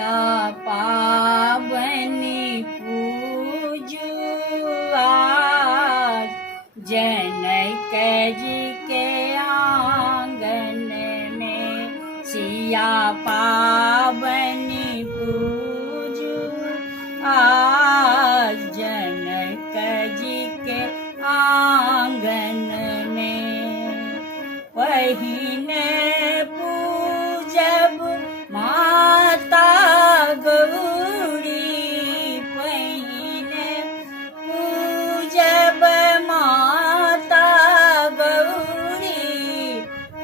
सिया पावनी पूजुआ जनक जी के आंगन में सिया पावनी पूजुआ जनक जी के आंगन में पहिने पूजब माता गौरी पहिने पूजब माता गौरी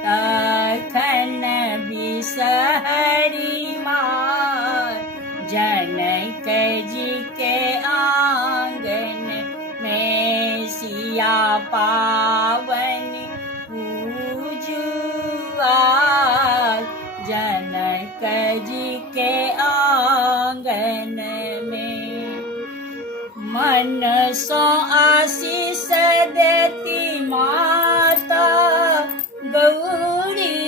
तखन बिसहरी मार जनक जी के आंगन में सिया पावनी पूजुआ जनक जी के आंगन में मन सो आशीष देती माता गौरी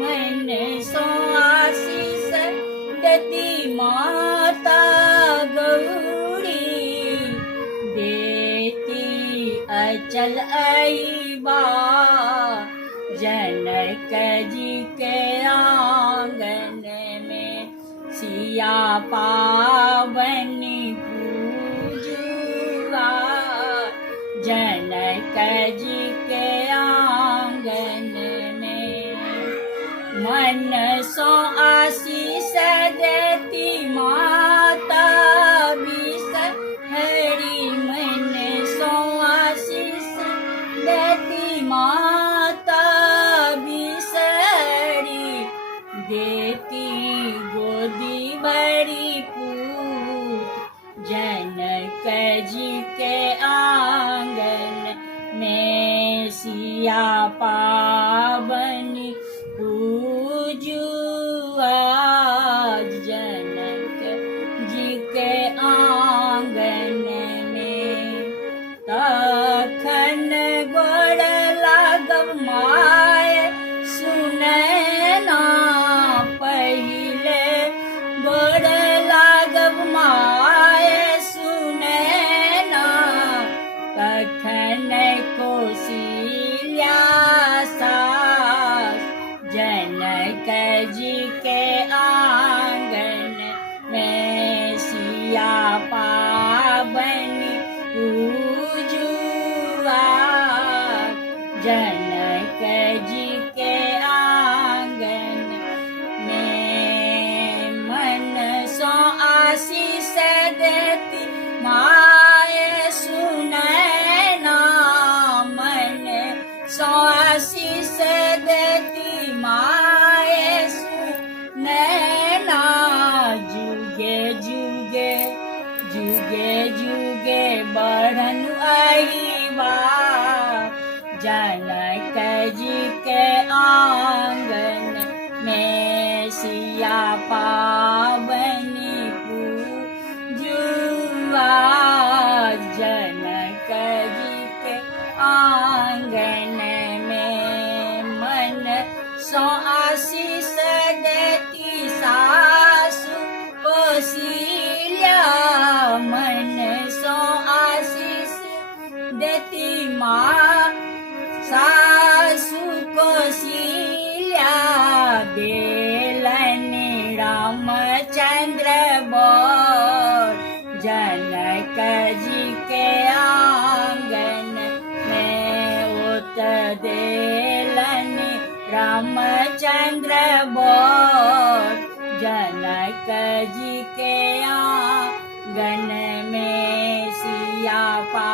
मन सो आशीष देती माता गौरी देती अचल अईबा जनक जी के आंगन में सिया पावनी पूजुआ जनक जी के आंगन में मन सो आशीष देती माता बिसहरी मन सो आशीष देती माता बिसहरी देती गोदी भरी पूत जनक जी के आंगन में सिया पावनी पूजुआ जनक जी के आंगन में तखन गोड़ लागब माय सुनैना पहिले गोड़ लागब माय सुनैना तखन कौशल्या सास जनक जी के आंगन में सिया पावनी पूजुआ जनक जी के आंगन में मन सो आशीष देती माय सुनैना मन सो आशीष देती माय सुनैना जुगे जुगे जुगे जुगे बढ़न अईबा जनक जी के आंगन में सिया पावनी पूजुआ जनक जी के आंगन में मन सो आशीष देती सासु कौशल्या मन सो आशीष देती माँ सासु कौशल्या देलन रामचंद्र बर जनक जी के आंगन में उत देलन रामचंद्र बर जनक जी के आंगन में सिया पा